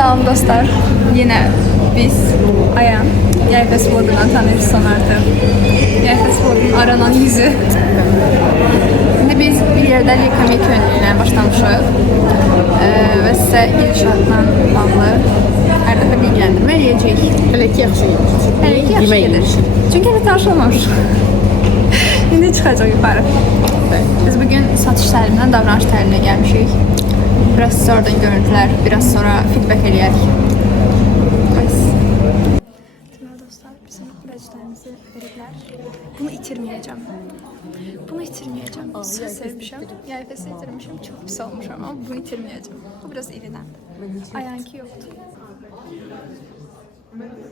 Salam dostlar. Yine biz Ayan. Yayfes vlogundan tanıyorsan artık. Yayfes vlogunun aranan yüzü. Şimdi biz bir yerde Lekamik önlüğüyle başlamışıq. Ve size girişatla bağlı her dəfə bilgilendirme eləyəcəyik. Hələ ki yaxşı gedir. Hələ ki yaxşı gedir. Çünki hələ tanış olmamışıq. İndi çıxacaq yuxarı. Biz bugün satış təlimindən davranış təliminə gəlmişik. Biraz size oradan görüntülər, biraz sonra feedback eləyərik. Deməli dostlar, bizim vəcdlərimizi veriblər. Bunu itirməyəcəm. Bunu itirməyəcəm. Söz sevmişəm. Yayfəsi itirmişəm. Çox pis olmuşam ama bunu itirməyəcəm. Bu biraz iriləndi. Ayanki yoxdur.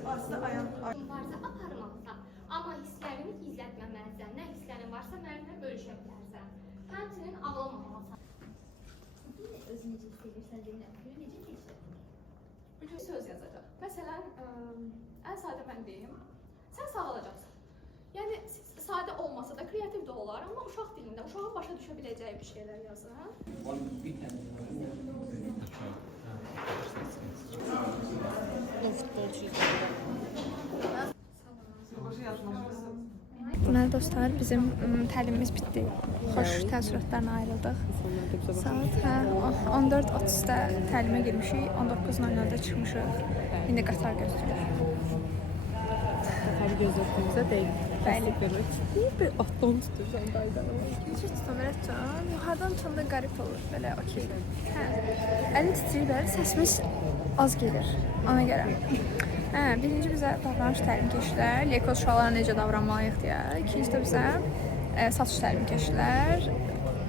Varsa aparmaqsa, amma hisslərini gizlətməməlisən. Nə hisslərin varsa mənimlə bölüşə bilərsən. Həmçinin ağlamamalısan. Özünü necə sevirsən, necə keçir? Bugün söz yazacaq. Məsələn, ən sadə mən deyim, sən sağalacaqsan. Yəni, sadə olmasa da, kreativ də olar, amma uşaq dilində, uşağın başa düşə biləcəyi bir şeylər yazın. Deməli dostlar, bizim təlimimiz bitdi. Xoş təəssüratlarla ayrıldıq. Saat 14:30-da təlimə girmişik, 19:00-da çıxmışıq. İndi qatar gözləyir. Qatar gözlədiyimizə deyil. Bəli. Bir atdan tutursan qaydan. Necə tutamırsan? Yuxarıdan tutanda qərib olur, belə okey. Hə. Əlim titrəyir, belə səsimiz az gelir, ona görə. Hə, birinci bizə davranış təlimi keçdilər, Leykoz uşaqlara necə davranmalıyıq deyə. İkinci də bizə satış təlimi keçdilər,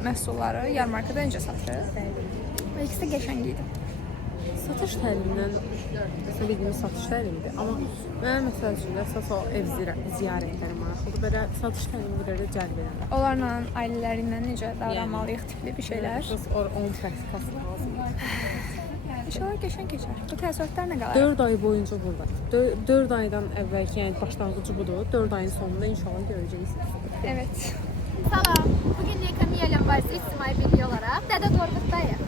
məhsulları yarmarkada necə satırıq. Və ikisi də qəşəng idi. Satış təlimindən bildiyimiz satış təlimidir. Amma mənə məsəl üçün də əsas o ev ziyarətləri maraqlıdır. Belə satış təlimi bir yerdə cəlb edən. Onlarla, ailələrindən necə davranmalıyıq tipli bir şeylər. Onun praktikası lazımdır. İnşallah qəşəng keçər. Bu təəssüratlar nə qədər? 4 ay boyunca buradayıq. 4 aydan əvvəlki, yəni başlanğıcı budur. 4 ayın sonunda inşallah görəcəksiniz. Evet. Salam. Bugün Lekamiya ilə mübarizə ictimai birliyi olaraq Dədə Qorqud'dayıq.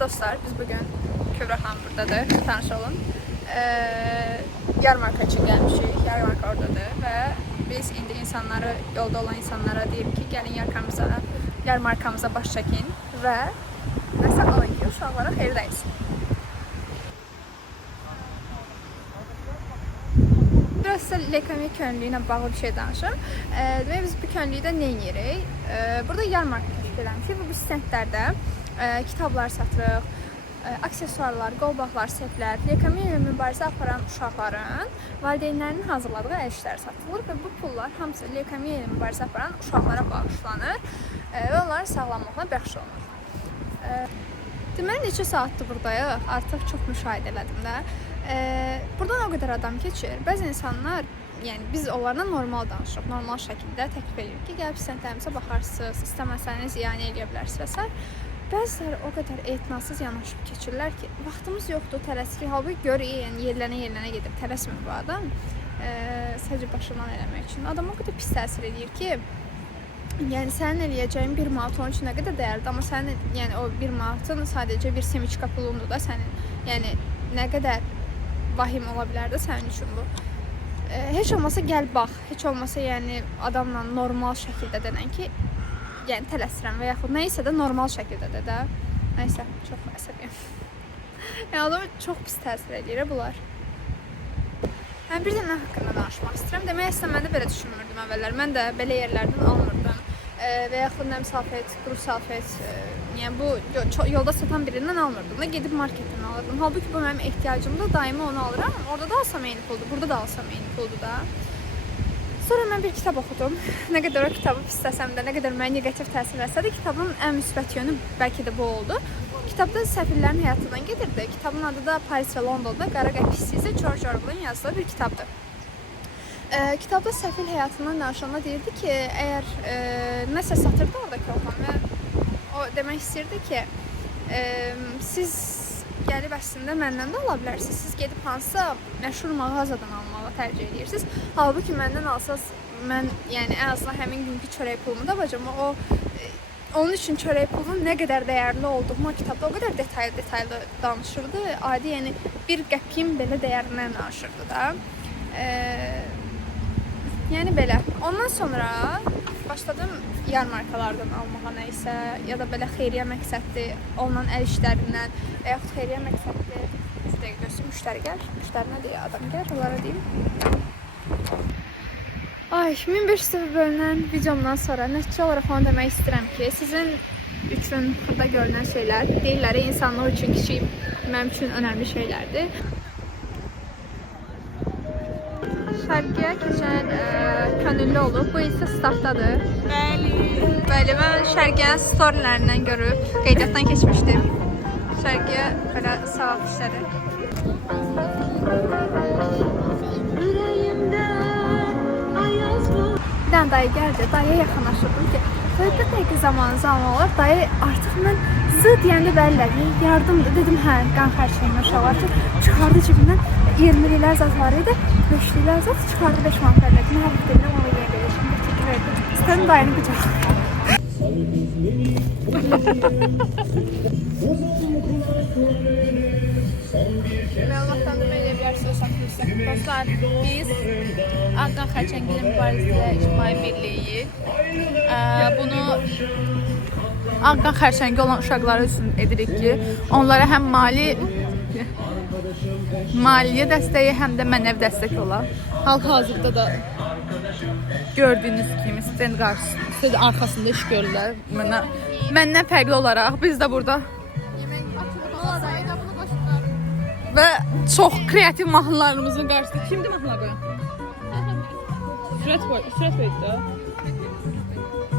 Dostlar, biz bugün Kübrahan buradadır, tanış olun. Yarmarka için gelmişik, yarmarka oradadır ve biz indi insanları, yolda olan insanlara deyirik ki, gəlin yarmarkamıza baş çəkin və nəsə alın ki, uşaqlara xeyirləyiz. Biraz size Lekamik könlüğü ilə bağlı bir şey danışım. Demək, biz bu könlükdə nə edirik? Burada yarmarka təşkil eləmişik və bu stendlərdə kitablar satırıq, aksesuarlar, qolbaqlar, setlər, Lekamiya ilə mübarizə aparan uşaqların valideynlərinin hazırladığı əl işləri satılır və bu pullar hamısı Lekamiya ilə mübarizə aparan uşaqlara bağışlanır və onların sağlamlığına bəxş olunur. Deməli, neçə saatdır buradayıq, artıq çox müşahidə elədim də. Buradan o qədər adam keçir. Bəzi insanlar, yəni biz onlarla normal danışırıq, normal şəkildə təklif edirik ki, gəlib stendlərimizə baxarsınız, istəməsəniz yəni eləyə bilərsiniz və s. Bəziləri o qədər etinasız yanaşıb keçirlər ki, vaxtımız yoxdur, tələsirik. Halbuki gör, yəni yerlənə gedib, tələsmir bu adam. Sadəcə başından eləmək üçün. Adam o qədər pis təsir edir ki, yəni sənin eləyəcəyin 1 manat onun üçün nə qədər dəyərlidir, amma sənin yəni o 1 manatın sadəcə bir semiçka pulundur da sənin. Yəni nə qədər vahim ola bilər də sənin üçün bu. Heç olmasa gəl bax, heç olmasa yəni adamla normal şəkildə denən ki, yəni tələsirəm və yaxud nəysə də normal şəkildə də. Nəysə, çox əsəbiyəm. Yəni adamı çox pis təsir edir bunlar. Mən bir dənə haqqında danışmaq istəyirəm. Demək əslində mən də belə düşünmürdüm əvvəllər. Mən də belə yerlərdən almırdım. Və yaxud nəm salfet, quru salfet, yəni bu yolda satan birindən almırdım da, gedib marketdən alırdım. Halbuki bu mənim ehtiyacımda, daimi onu alıram. Orada da alsam eyni puldur, burada da alsam eyni puldur da. Sonra mən bir kitab oxudum. Nə qədər o kitabı pisləsəm də, nə qədər mənə negativ təsir etsə də, kitabın ən müsbət yönü bəlkə də bu oldu. Kitabda səfirlərin həyatından gedirdi. Kitabın adı da Paris və Londonda Qara Qəpik Sizi George Orwell'ın yazdığı bir kitabdır. Kitabda səfil həyatından danışanda deyirdi ki, əgər nəsə satırdı oradakı oğlan və o demək istəyirdi ki, siz gəlib əslində məndən də ala bilərsiniz. Siz gedib hansısa məşhur mağazadan almağı tərcih edirsiniz. Halbuki məndən alsaz mən yəni ən azından həmin günkü çörək pulumu da alacağam. Onun üçün çörək pulunun nə qədər dəyərli olduğunu kitabda o qədər detaylı danışırdı. Adi yəni bir qəpik belə dəyərindən danışırdı da. Yəni belə. Ondan sonra başladım yarmarkalardan almağa nə isə ya da belə xeyriyyə məqsədli olunan əl işlərindən və yaxud xeyriyyə məqsədli müştəri gəl. Müştəri nə deyə adam gəl, onlara deyim. Ay, 1500 bölünən videomdan sonra nəticə olaraq onu demək istəyirəm ki, sizin üçün burada görünən şeylər deyirlər, insanlar üçün kiçik, mənim üçün önəmli şeylərdir. Şərqiyə keçən könüllü olub, bu isə startdadır. Bəli, mən Şərqiyə storylərindən görüb, qeydiyyatdan keçmişdim. Şərqiyə belə savab işləri. Bir dənə dayı gəldi, dayıya yaxınlaşırdım ki, bir dəqiqə zamanınızı almaq olar, dayı artıq mən zı deyəndə bəlilədi, yardımdır, dedim hə, qan xərçliyinə uşaq var ki, çıxardı cibindən 20'lər zat var idi, 5'lər zat çıxardı 5 manat verdi, mən hərif dedim, ona yeyə gəlişim, götürdü verdi, istədim dayını qucaq. Məlumatlandırma edə bilərsiniz, saxlayırsan. Dostlar, biz Ağqan Xərçəngilin Mübarizə İctimai Birliyi bunu Ağqan Xərçəngi olan uşaqları üçün edirik ki, onlara həm maliyyə dəstəyi, həm də mənəvi dəstək olar. Hal-hazırda da gördüyünüz kimi stend qarşısında, arxasında iş görürlər. Məndən fərqli olaraq biz də burada və çox kreativ mahnılarımızın qarşısında. Kimdir mahnıları? Sürət Beydi də.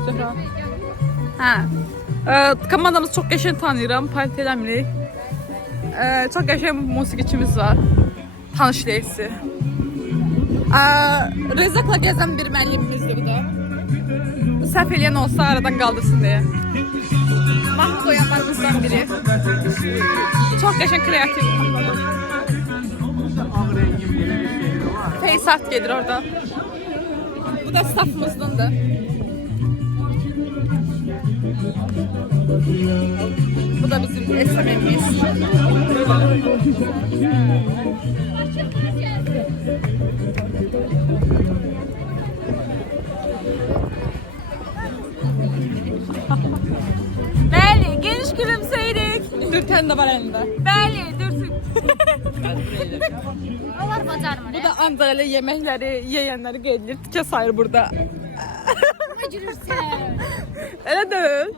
Zəhra. Hə. Komandamızı çox qəşəng tanıyıram, Palit eləmirik. Çox qəşəng musiqiçimiz var. Tanış deyilsi. Rezaqla gəzən bir müəllimimizdir bu da. Səhv eləyən olsa aradan qaldırsın deyə. Mahnı qoyanlarımızdan biri. Çok qəşəng kreativ. Face art gelir orada. Bu da staffımızdandır. Bu da bizim SMM'miz. Bəli, geniş gülümsəyirik. Dürtən də var əlində. Bəli, dürtün. Onlar bacarmır. Bu da ancaq elə yeməkləri, yeyənləri qeyd edir. Tikə sayır burada. Nə gülürsən? Elə deyil.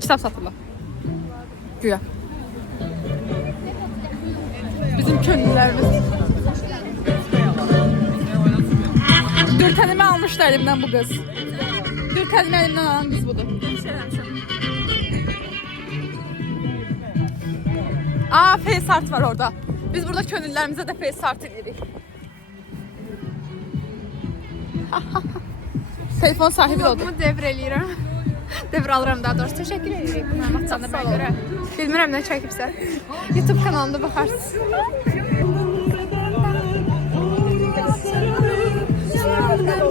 Kitap satırlar. Güya. Bizim könüllərimiz. Dürtənimi almışdı elimdən bu qız. Dürtənimi elimdən alan qız budur. Aa, face art var orada. Biz burada könüllərimizə də face art edirik. Telefon sahibi de oldu. Bunu devr eləyirəm. Devr alıram daha doğrusu. Təşəkkür edirik məlumatlandırmaya görə. Bilmirəm nə çəkibsə. YouTube kanalında baxarsınız.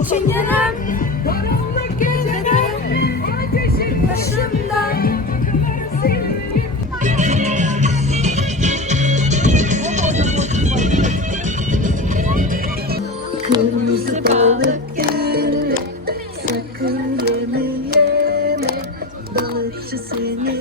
Çingenem karanlık gecede başımda. Kırmızı balık gel, sakın yeme, balıkçı seni.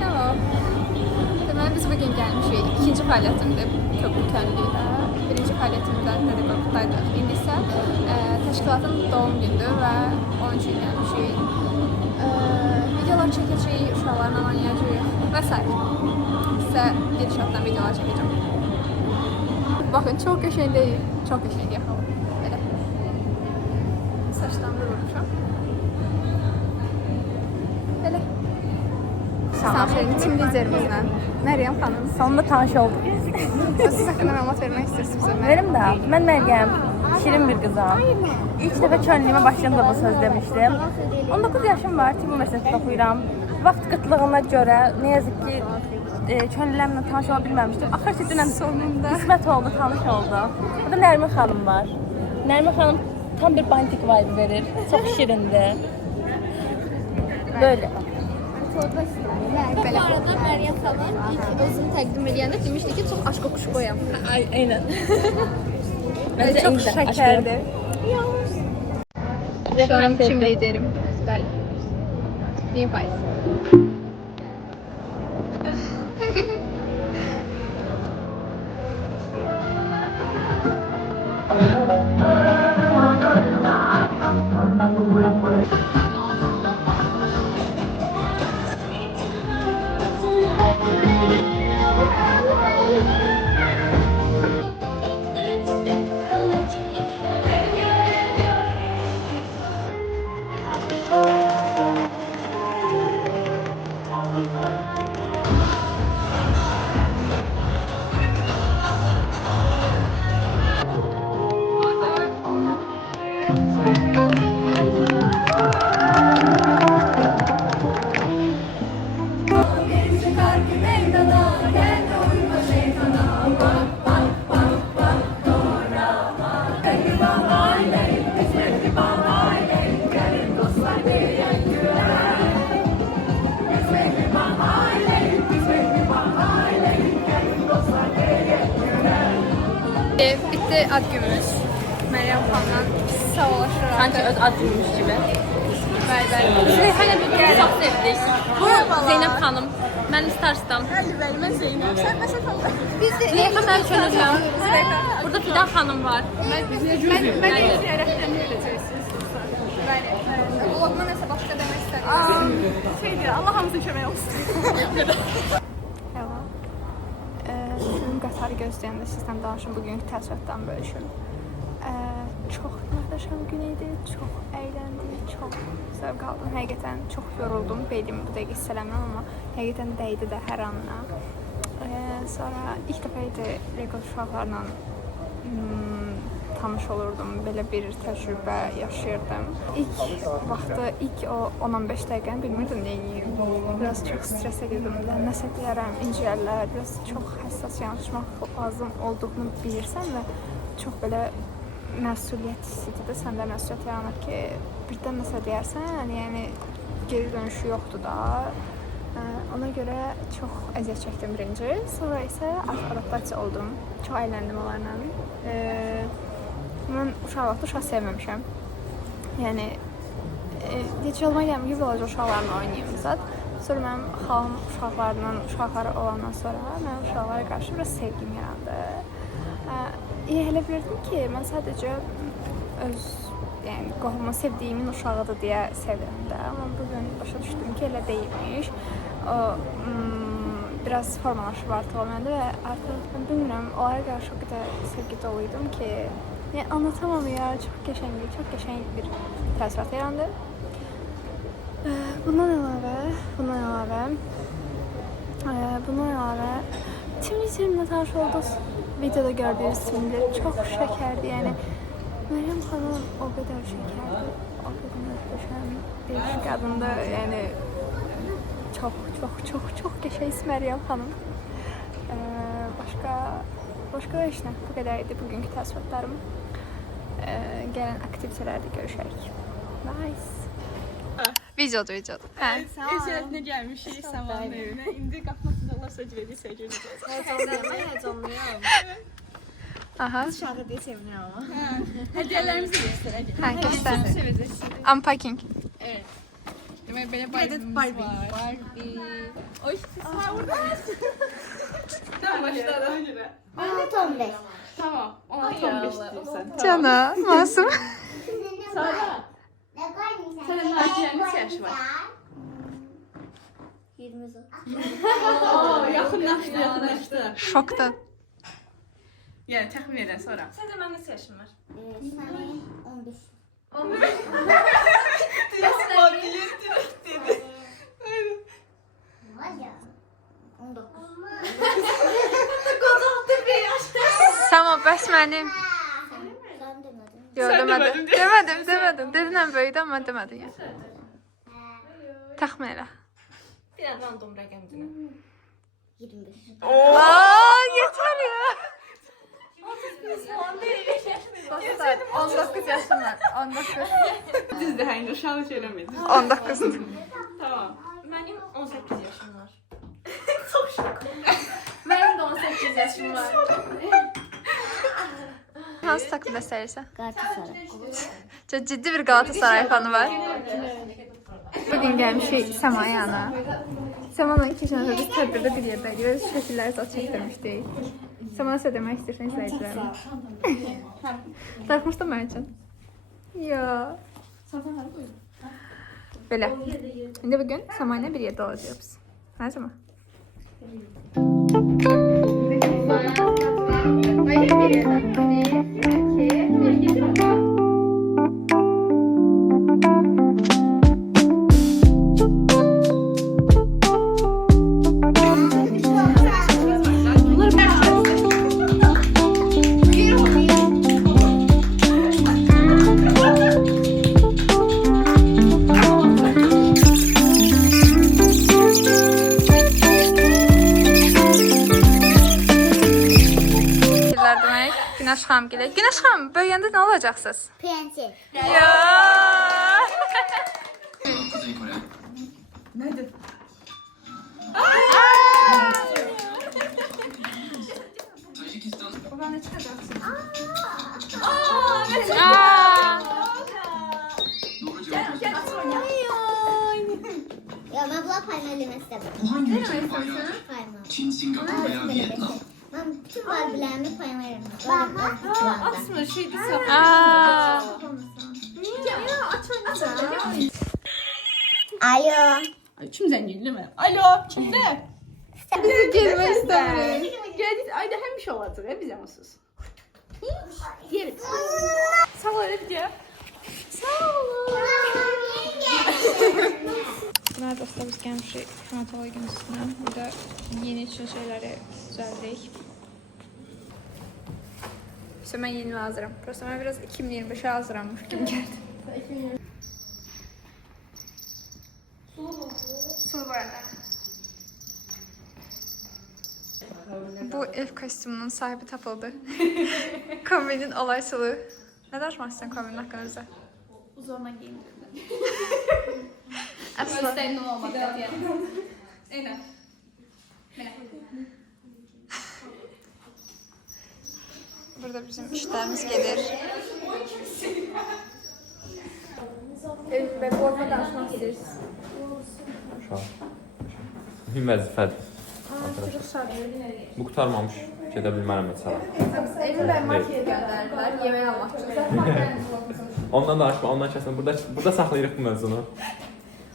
Hello. Deməli biz bugün gəlmişik. İkinci fəaliyyətimdir Köprü Könüllüylə. Birinci fəaliyyətimdə Dedikodu'daydıq. İndi isə təşkilatın doğum gündür və onun üçün gəlmişik. Videolar çəkəcəyik, uşaqlarla oynayacağıq və s. Sizə gedişatdan videolar çəkəcəm. Baxın, çox qəşəng deyil. Çox qəşəng yaxalım. Belə. salamlaşırıq tim liderimizlə. Məryəm xanım. Sonunda tanış olduk. Siz haqqında məlumat vermək istəyirsiniz bizə? Verim de. Ben Meryem. Şirin bir kızım. İlk defa çönlüğüme başladığımda bu söz demiştim. 19 yaşım var. Tıp üniversitesinde okuyuram. Vaxt qıtlığına görə ne yazık ki çönlülərimlə tanış ola bilməmişdim. Axır ki dünən sonunda qismət oldu, tanış oldu. Burada Nərmin xanım var. Nərmin xanım tam bir bantik vibe verir. Çok şirindir. Böyle. Bu arada Meryem xanım ilk özünü təqdim edəndə demişdi ki, çox aşk okuşkoyam. Aynen. Çox şəkərdir. Şu an tim liderim. Bəli. 1000%. Bitti ad günümüz. Məryəm xanımla sağollaşırıq. Sanki öz adımmış gibi. Bəli. Zeyhan'a bir kere çok sevdik. Bu Zeynep Hanım. Ben Stars'tam. Ben Zeynep. Sen mesela tanıdın. Biz de Züleyha ben Çönül'üm. Burada Fidan Hanım var. ben de rəhbərini edəcəksiniz. Bəli. Oğluma nəsə başqa demək istədim. Şey deyir, Allah hamısını kömək olsun. Yalan. Film qatarı gözləyəndə sizdən danışım, bugünkü təəssüratdan bölüşüm. Çox möhtəşəm gün idi, çox əyləndim, çox zövq aldım. Həqiqətən çox yoruldum, beynim bu dəqiqə hiss eləmirəm, amma həqiqətən dəydi də hər anına. Sonra ilk dəfə idi Lego uşaqlarla tanış olurdum, belə bir təcrübə yaşayırdım. İlk vaxtı, ilk o 10-15 dəqiqəni bilmirdim nə edeyim. Biraz çox stresə girdim, nəsə deyərəm, incəyərlər, biraz çox həssas yanaşmaq lazım olduğunu bilirsən və çox belə məsuliyyət hissidir də, səndə məsuliyyət yaranır ki, birdən nəsə deyərsən, yəni geri dönüşü yoxdur da. Ona görə çox əziyyət çəkdim birinci, sonra isə adaptasiya oldum, çox əyləndim onlarla. Mən uşaq vaxtı uşaq sevməmişəm. Yəni, heç olma gəlmir ki, balaca uşaqlarla oynayayım zat. Sonra mənim xalım uşaqları olandan sonra mənim uşaqlara qarşı biraz sevgim yarandı. Elə bilirdim ki, mən sadəcə öz qohumu sevdiyimin uşağıdır deyə sevirəm də. Amma bugün başa düşdüm ki, elə deyilmiş. O, biraz formalaşıb artıq o məndə və artıq mən bilmirəm, onlara qarşı o qədər sevgi doluydum ki, anlatamam ya, çox qəşəng bir təəssürat yarandı. Bundan əlavə tim liderimlə tanış olduk. Videoda gördüğünüz timdir. Çok şekerdi yani. Meryem Hanım o kadar şekerdi. O kadar muhteşem bir kadındı. Yani çok geçeyiz Meryem Hanım. Başka da işte bu kadarıydı bugünkü təəssüratlarım. Gelen aktivitelerde görüşerik. Nice. Videoda. Hə. Eşrəfinə gəlmişik Səmanın evinə. İndi qapısında Allah söz verirsə görəcəyik. Heyecanlıyım. Aha. Dışarıda diye sevinirəm ama. Hədiyyələrimizi göstərək. Hə, göstər. Sevəcəksiniz. Unpacking. Evet. Demək belə Barbie'miz var. Barbie. Oy, ha burada. Tamam başladı. Tamam. 16-15 deyirsən. Cana, masum. Sara. Sənin Naciye'nin yaşı var. 20 zor. Oo, yaxınlaşdı. Şokda. Yəni təxmin edən sonra. Sence ben nasıl yaşım var? Senin 15. Bəs mənim. Yox, demədim. Demədim. Dedin böyüdü amma demədin ya. Təxmin elə. Bir random rəqəm dinə. 25. Yeter ya. 19 yaşım var. 19. Düzdür, hə, indi uşaq heç eləmir. 19. Tamam. Mənim 18 yaşım var. Benim de 18 yaşım var. Hansı takımda istəyirsən? Galatasaray. Çok ciddi bir Galatasaray fanı var. Bugün gəlmişik Səmayana. Səmanın keçən həftə biz tədbirdə bir yerdəydik və şəkilləri zat çəkdirmişdik. Səmana sən demək istəyirsən izləyicilərimə? Darıxmışdın mənim üçün? Yox. Belə. İndi bugün Səmayla bir yerdə olacağıq. Nə zaman? Hayır, bir yerdə. 1, 2, 1. Güneş xanım gəlir. Güneş xanım, böyüyəndə nə olacaqsınız? Pensi. Ya. Nədir? Babanı çıxacaqsın. Ya ben bu paymalıyım istedim. Bu hangi ülkenin bayrağı? Paymal. Çin, Singapur veya Vietnam? Ben bütün barbilerimi paymalıyım. Aslında şeydi sağ. Alo. Kim zəngin değil mi? Alo, kimdə? Bizi gezmək istəmirik. Gəldik, ayda həmişə olacaq, ya biz yamasız. Yerim. Sağ ol, Elifciyə. Bunlar dostlar biz gəlmişik klimatoloji üstünə. Burada yeni üçün şeyləri düzəldik. İşte mən yeni hazıram. Prosta mən biraz 2025'e hazıranmış gibi gəldi. Su var. Bu ev kostyumunun sahibi tapıldı. Kombinin olay sulu. Ne danışmaq istəyirsən kombinin haqqınızda? Zoruna giyindim. Əsla. Göstərin olmadı diye. Aynen. Burada bizim işlerimiz gelir. Ve bu orada danışmaq istəyirsiniz. Mühüm vəzifədir. Bu qutarmamış, gedə bilmərəm mesela. Evin ben markete gönderdiler, yemeği almak için. Ondan danışma, ondan kəsmə. Burada saxlayırıq bu mövzunu.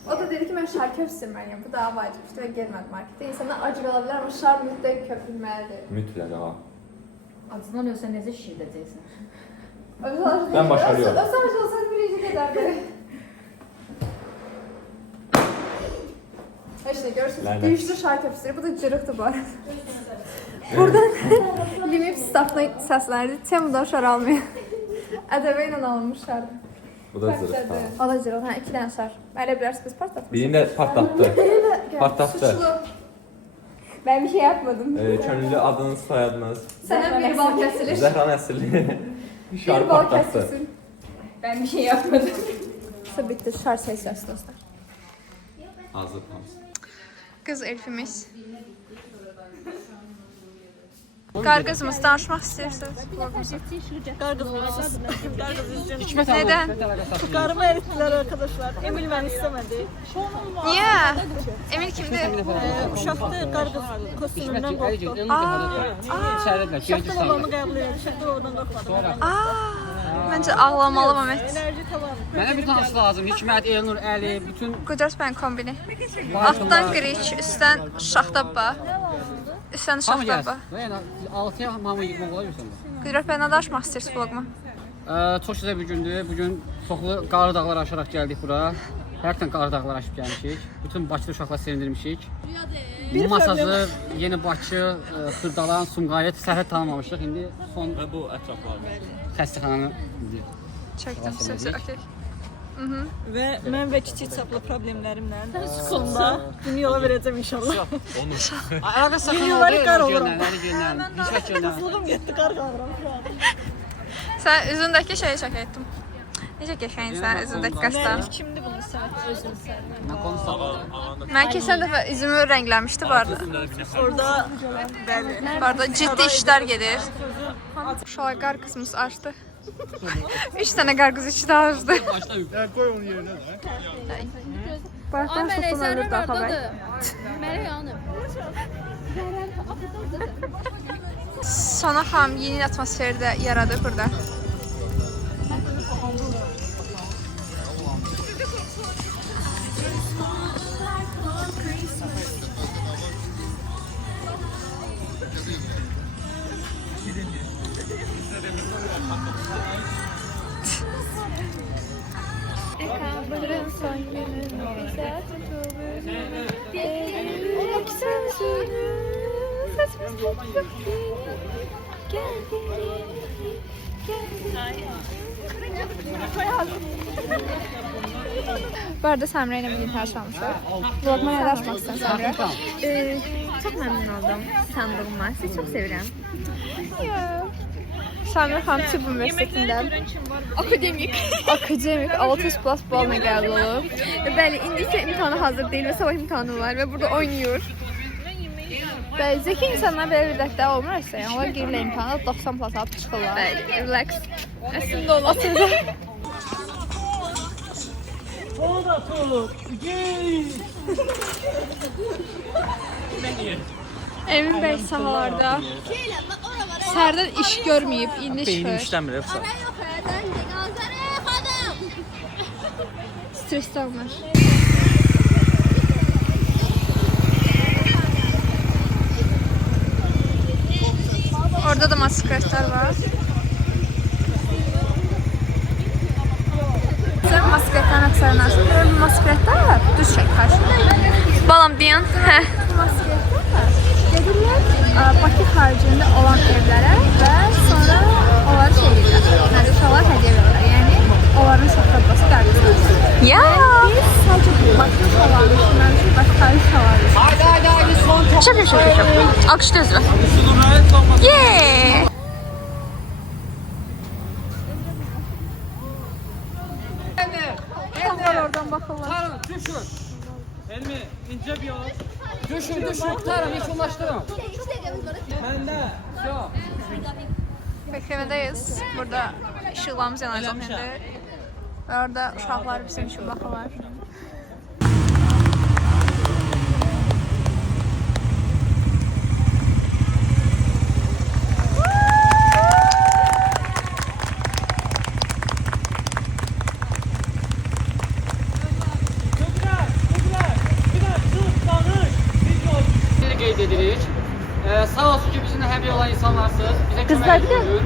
O da dedi ki ben şar köpsürməliyim, bu daha vacibdir ve gelmedi markete. İnsanlar acı qalabilir ama şar mütləq köpürməlidir. Mütləq, ha. Acından ölsən necə şişirdəcəksən? Ben başarıyorum. O sadece olsaydı birinci giderdi. İşte görürsünüz, Lanet. düştü şar köpsürü, bu da cırıqdır bu arada. Buradan limit staffına səslərdi, Temu'dan şar almıyor. Ədəbə ilə alınmış şardı. Bu da zırıq, ha. O da cırıq, 2 dənə şar. Elə bilərsiniz, partlatmış. Birini də partlatdı. Partlatdı. Suçlu. Ben bir şey yapmadım. Könüllü adınız, soyadınız. Sana bir bal kesilir. Zəhra Nəsrli. Şarı Bir bal partlatdı. kesilsin. Ben bir şey yapmadım. Tabii bitti, şar sesiyası dostlar. Hazır hamısı. Kız Elfimiz. Qarqızımız danışmaq istəyirsiniz? Neden? Karımı erittiler arkadaşlar. Emil beni istemedi. Niye? Emil kimdi? Uşaqda qarqız kostümündən qorxdu. Uşaqda babamı qəbul edir. Uşaqda babadan qorxmadım. Məncə ağlamalı Mehmet. Enerji tamam. Mənə bir tanış lazım. Hikmət, Elnur, Əli, bütün Qudrat bəyin kombini. Altdan qriç, üstdən şaxtabba. Üstdən hamı şaxtabba. gəlsin. Yəni 6-ya hamı yığmaq olar yoxsa? Qudrat bəyin nə danışmaq istəyirsiniz vloguma? Çox gözəl bir gündür. Bu gün çoxlu qarlı dağlar aşaraq gəldik bura. Hərdən Qaradağlar aşıb gəlmişik. Bütün Bakılı uşaqlar sevindirmişik. Masazır, Yeni Bakı, Xırdalan, Sumqayıt, Sərhəd tanımamışdıq. İndi son Və bu ətraflarda. xəstəxananı indi. Çəkdim səsi. Okay. Və mən və kiçik çaplı problemlərimlə sonda bunu yola verəcəm inşallah. Ayağa saxın Videoları qar oluram. Göndərin. Getdi qar qalıram. Sən üzündəki şeyi çək etdim. Necə qəşəngsən üzündəki qəsdən. Kimdir bunu sən özün sən? Mən konuşsam. Mən keçən dəfə üzümü rəngləmişdi bu arada. Orada bəli. Bu arada ciddi işlər gedir. Uşaqlar qarqızımız açdı. 3 dənə qarqız içi də azdı. Qoy onun yerinə. Başdan soxun ölür daha xəbər. Mərə yanıb. Sona xanım yeni atmosferi də yaradı burada. Bu arada Səmirə ilə bugün tanışmışıq. Vloguma nələr açmaq istəyirsən Səmirə? Çox məmnun oldum tanıdığıma. Sizi çox sevirəm. Səmirə xanım Tibb Universitetində akademik 600+ balla qəbul olub. Bəli, indi isə imtahana hazır deyil və sabah imtahanı var və burada oynayır. Bəli, zəki insanlar belə bir dəftər olmur isə, yəni onlar girirlər imtahana 90+ alıb çıxırlar. Bəli, relax. Əslində olur. Emin bəy sahalarda sərdən iş görməyib, indi çıxır. işləmir yoxsa. Stresli olmur. Orada da maskretlər var. Sen maskretdən əksərin aşır. Böyle bir maskretlər düz çək karşıda. Balam deyən. Maskretlər gedirlər Bakı xaricində olan evlərə və sonra onları şey edirlər. Yəni uşaqlar hədiyyə verirlər. Yəni onların şahtabası qarşıdır. Ya. Biz sadəcə Bakı uşaqları düşünməmişik, Bakı xarici uşaqları düşünməmişik. Şöp. Alkışlı özü. Yeah. Uşaqlar oradan baxırlar. Tarım, düşün. Elmi, incə bir yol. Düşün. Tarım, yekunlaşdırın. Məndə. Yok. Beklemedeyiz. Burada ışıklarımız yanacaq indi. Və orada uşaqlar bizim üçün baxırlar. Qeyd edirik. Sağ olsun ki, bizimlə həmrəy olan insanlarsınız. Bizə kömək edirsiniz.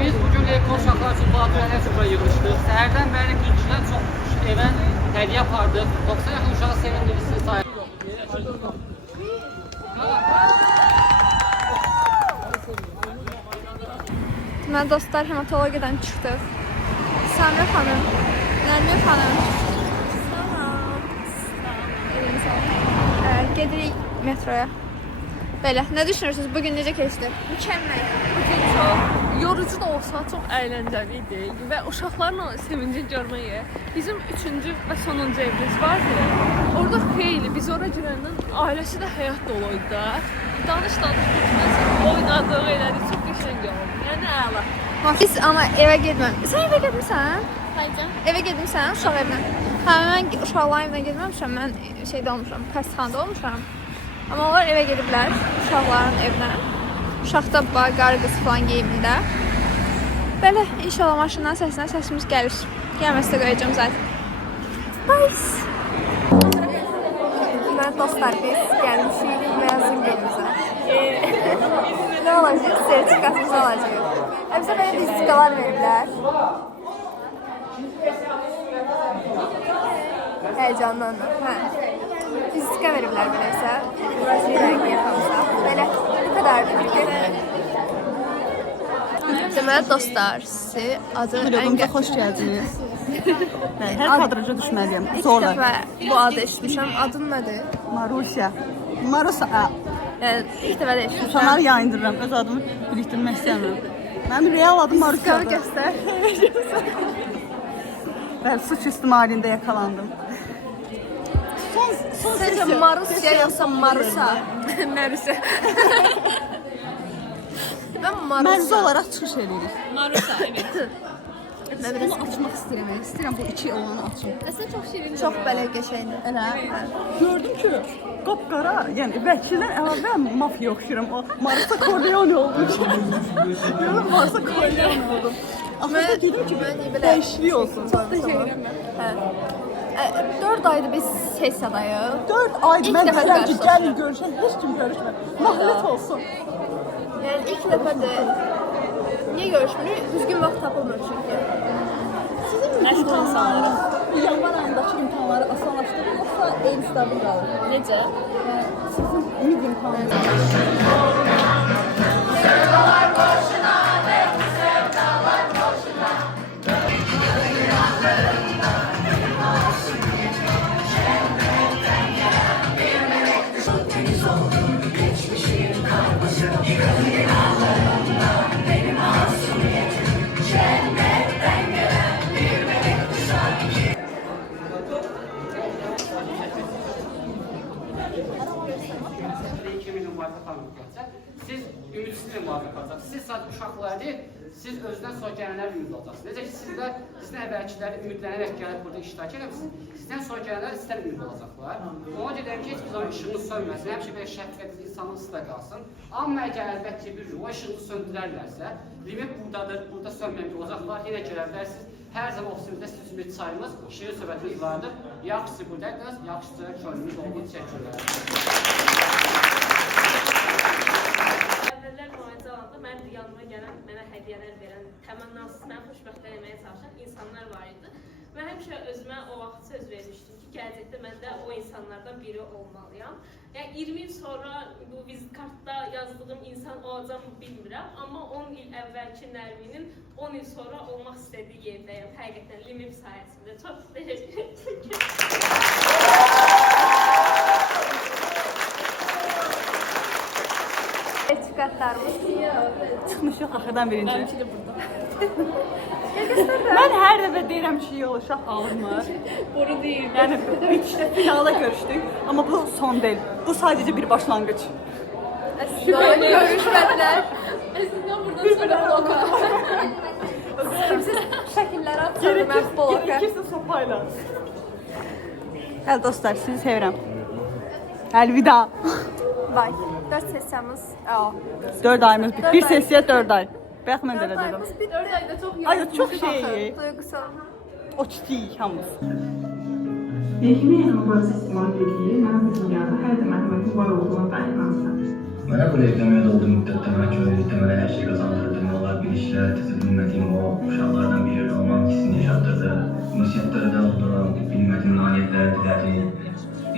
Biz bugün Lekon uşaqlar üçün Balatürənlər üçün buraya yığılmışdıq. Səhərdən bəri 40-dən çox evə hədiyyə apardıq. 90 yaxın uşağı sevindirirsiniz sayəsində. Deməli dostlar, hematologiyadan çıxdıq. Səmirə xanım, Nərmiyə xanım. Gedirik metroya. Belə, nə düşünürsünüz? Bugün necə keçdi? Mükəmməl. Bugün çox yorucu da olsa çox əyləncəli idi və uşaqlarla sevincini görməyə. Bizim 3-cü və sonuncu evimiz vardı. Orada xeyli biz ora girəndən ailəsi də həyat dolu idi da. Danış bitməz. Oynadıq, elədik, çox qəşəng oldu. Yəni əla. Biz amma evə getməmişik. Sən evə getmisən? Haycan. Evə getmisən, uşaq evinə? Hə, mən uşaqların evinə getməmişəm. Mən şeydə olmuşam, xəstəxanada olmuşam. Amma onlar evə gediblər, uşaqların evinə. Uşaq da qarı qız falan geyimində. Belə, inşallah maşından səsimiz gəlir. Gəlməsə də qoyacağım zaten. Bye! Deməli dostlar, biz gəlmişik məzun günümüzə. Nə olacaq? Sertifikatımızı alacaq. Bizə belə dizikalar veriblər. Heyecanlandım. Hə. Fizika veriblər beləsə. Burası rəngi yaxamsa. Belə bu qədər bilgi. Deməli dostlar, sizi adı Vlogumuza xoş gəldiniz. Hər kadraja düşməliyəm. İlk Zorla. dəfə bu adı eşitmişəm. Adın nədir? Marusya. Marusa. Yəni ilk dəfə də eşitmişəm. İnsanları yayındırıram. Öz adımı birikdirmək istəmirəm. Mənim real adım Fizikalı Marusyadır. göstər. Bəli, suç istismarında yakalandım. Sizcə Marusya yoxsa Marusa? Məruzə. Mən Mərzi Marusa. olaraq çıxış edirik. Marusa, evet. Bunu açmaq istəyirəm. İstəyirəm bu iki olanı açım. Əslində çox şirin. Çox belə qəşəngdir. Elə. Gördüm ki, qapqara, yəni vəkildən əlavə mafiya oxşuyuram. O Marusa Corleone olmuş. Görüm Marusa Corleone oldum. Axırda dedim ki, dəyişiklik olsun. Çox təşəkkür edirəm. Hə. 4 aydır biz sessiyadayıq. 4 aydır İlk mən dəfə deyirəm ki, qarşılaşdıq. gəlin görüşək, heç kim görüşmədi. Lahnət olsun. Yəni ilk dəfədir. Niyə görüşmürük? Düzgün vaxt tapılmır çünki. Sizin imtahanları, yanvar ayındakı imtahanları asanlaşdırır, yoxsa eyni stabil qalır? Necə? Sizin ümid imtahanları. Siz ümidsiz müvafiq olacaqsınız. Siz sadəcə uşaqlar deyil, siz özünüzdən sonra gələnlər ümid olacaqsınız. Necə ki, sizlər, sizin əvvəlkiləri ümidlənərək gəlib burada iştirak edəmişsiniz, sizdən sonra gələnlər sizdən ümid olacaqlar. Ona görə deyirəm ki, heç bir zaman işığınız sönməsin, həmişə belə şəfqətli insanın sizdə qalsın. Amma əgər əlbəttə ki, bir gün o işığınızı söndürərlərsə, limit buradadır, burada sönməmiş olacaqlar, yenə gələ bilərsiniz. Hər zaman ofisimizdə siz ümid çayımız, şirin söhbətimiz vardır. Yaxşısı buradaydınız, yaxşısı könlümüz oldu. Təşəkkürlər. Əvvəllər müalicə alanda mənim yanıma gələn, mənə hədiyyələr verən, təmənnasız məni xoşbəxt eləməyə çalışan insanlar var idi. Mən həmişə özümə o vaxt söz vermişdim ki, gələcəkdə mən də o insanlardan biri olmalıyam. Yəni 20 il sonra bu vizit kartda yazdığım insan olacam bilmirəm, amma 10 il əvvəlki Nərminin 10 il sonra olmaq istədiyi yerdəyəm. Həqiqətən limim sayəsində. Çox təşəkkür ederim. Sertifikatlarımız. Çıxmışıq axırdan birinci. Benimki de burada. Mən hər dəfə deyirəm ki, yol uşaq alınmır. Boru değil. Yəni işte finala görüşdük, amma bu son deyil. Bu sadəcə bir başlanğıç. Əslində görüşmədilər. Eskiden buradan sonra bloka. Kimsiz şəkilləri atsadı mən bloka. Gerekirse sopayla. Həl dostlar, sizi sevirəm. Əlvida. Vay. 4 sessiyamız. 4 ayımız bitti. Bir sessiya 4 ay. Bax mən belə dedim. 4 ayda çox Ay çox şey. duygusal. O çiçək hamımız. Elmi mübarizə istimal dediyi mənim dünyada hər də məhəmmətin var olduğuna dair inanıram. Mənə bu reklamiyada olduğu müddətdə mənə köləlikdə mənə hər şey qazandırdı. Onlar bilişlər, bilmədiyim o uşaqlardan biri olmaq hissini yaşatdırdı. Ünsiyyətlərdə olduğum bilmədiyim nailiyyətləri dilədi.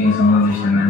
İnsanlarla işləməyə